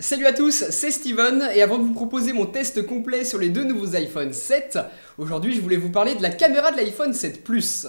Salut à tous, c'est Steven et avant de vous proposer mon test complet sur les deux nouveaux iPhone 7, aujourd'hui je voulais vous parler de la caméra de l'iPhone 7 Plus.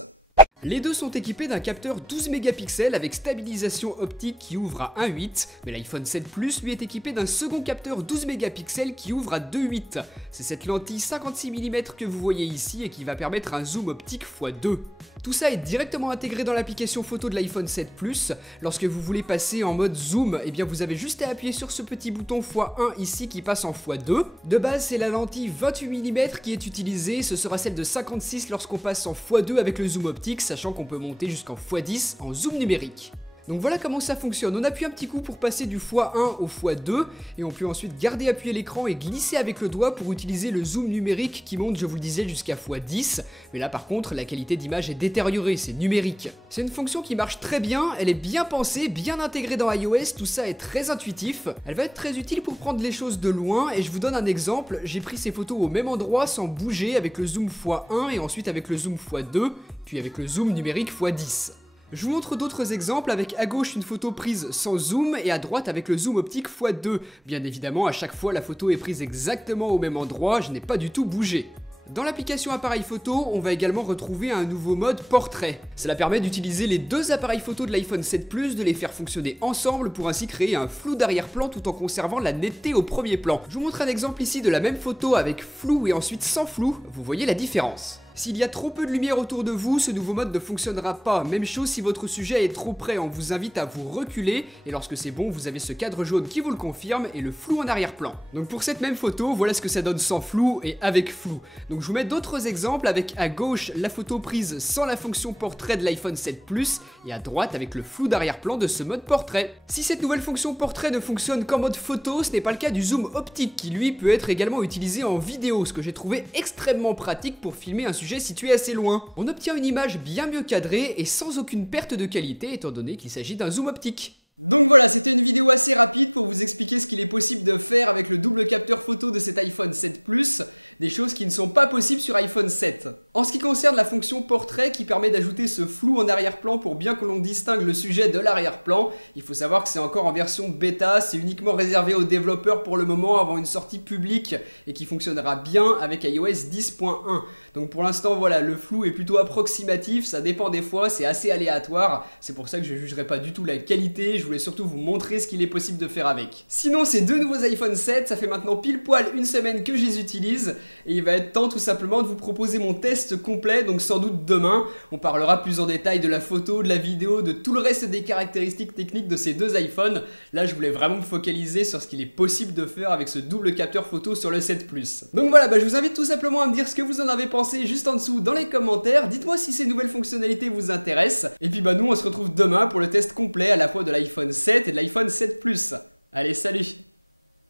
Les deux sont équipés d'un capteur 12 mégapixels avec stabilisation optique qui ouvre à 1.8, mais l'iPhone 7 Plus lui est équipé d'un second capteur 12 mégapixels qui ouvre à 2.8. C'est cette lentille 56 mm que vous voyez ici et qui va permettre un zoom optique x2. Tout ça est directement intégré dans l'application photo de l'iPhone 7 Plus. Lorsque vous voulez passer en mode zoom, eh bien vous avez juste à appuyer sur ce petit bouton x1 ici qui passe en x2. De base, c'est la lentille 28 mm qui est utilisée, ce sera celle de 56 lorsqu'on passe en x2 avec le zoom optique, sachant qu'on peut monter jusqu'en x10 en zoom numérique. Donc voilà comment ça fonctionne, on appuie un petit coup pour passer du x1 au x2 et on peut ensuite garder appuyé l'écran et glisser avec le doigt pour utiliser le zoom numérique qui monte, je vous le disais, jusqu'à x10, mais là par contre la qualité d'image est détériorée, c'est numérique. C'est une fonction qui marche très bien, elle est bien pensée, bien intégrée dans iOS, tout ça est très intuitif, elle va être très utile pour prendre les choses de loin et je vous donne un exemple, j'ai pris ces photos au même endroit sans bouger avec le zoom x1 et ensuite avec le zoom x2, puis avec le zoom numérique x10. Je vous montre d'autres exemples avec à gauche une photo prise sans zoom et à droite avec le zoom optique x2. Bien évidemment, à chaque fois la photo est prise exactement au même endroit, je n'ai pas du tout bougé. Dans l'application appareil photo, on va également retrouver un nouveau mode portrait. Cela permet d'utiliser les deux appareils photo de l'iPhone 7 Plus, de les faire fonctionner ensemble pour ainsi créer un flou d'arrière-plan tout en conservant la netteté au premier plan. Je vous montre un exemple ici de la même photo avec flou et ensuite sans flou, vous voyez la différence. S'il y a trop peu de lumière autour de vous, ce nouveau mode ne fonctionnera pas. Même chose si votre sujet est trop près, on vous invite à vous reculer et lorsque c'est bon, vous avez ce cadre jaune qui vous le confirme et le flou en arrière-plan. Donc pour cette même photo, voilà ce que ça donne sans flou et avec flou. Donc je vous mets d'autres exemples avec à gauche la photo prise sans la fonction portrait de l'iPhone 7 Plus et à droite avec le flou d'arrière-plan de ce mode portrait. Si cette nouvelle fonction portrait ne fonctionne qu'en mode photo, ce n'est pas le cas du zoom optique qui lui peut être également utilisé en vidéo, ce que j'ai trouvé extrêmement pratique pour filmer un sujet situé assez loin. On obtient une image bien mieux cadrée et sans aucune perte de qualité étant donné qu'il s'agit d'un zoom optique. Donc voilà, c'était une vidéo assez rapide pour vous expliquer ce qu'il est possible de faire avec le double capteur photo de cet iPhone 7 Plus, des choses qui ne sont pas possibles sur iPhone 7. En ce qui concerne la fonction portrait qui permet d'ajouter ce flou en arrière-plan pour bien que l'on distingue le sujet de l'arrière-plan, il faut savoir que c'est encore en version bêta, c'est uniquement réservé aux développeurs pour le moment avant une sortie publique et qui fonctionnera bien avec iOS 10.1. Donc pour l'instant voilà, le flou est plutôt approximatif, ça dépend des fois, c'est assez aléatoire, c'est pour ça que je ne jugerai pas du tout la qualité, je voulais surtout vous montrer ce qu'il est possible de faire avec. Sinon ces deux nouveaux iPhone 7, ça fait maintenant pile poil une semaine que je les utilise et il va être temps tout simplement de vous proposer mon test complet, donc sans doute demain, on parlera plus en détail de la photo, de la vidéo, de tout le reste des caractéristiques techniques de ces deux iPhones. Là je voulais vraiment me focaliser sur ce qu'il est possible de faire avec ce double capteur photo sur le 7 Plus. Donc voilà, je vous invite tout simplement à me dire ce que vous en avez pensé juste en dessous dans les commentaires, dites-moi si ces nouvelles fonctionnalités vous intéressent, et puis nous on se retrouve demain pour le test complet à la fois de l'iPhone 7 et de l'iPhone 7 Plus. Allez, salut!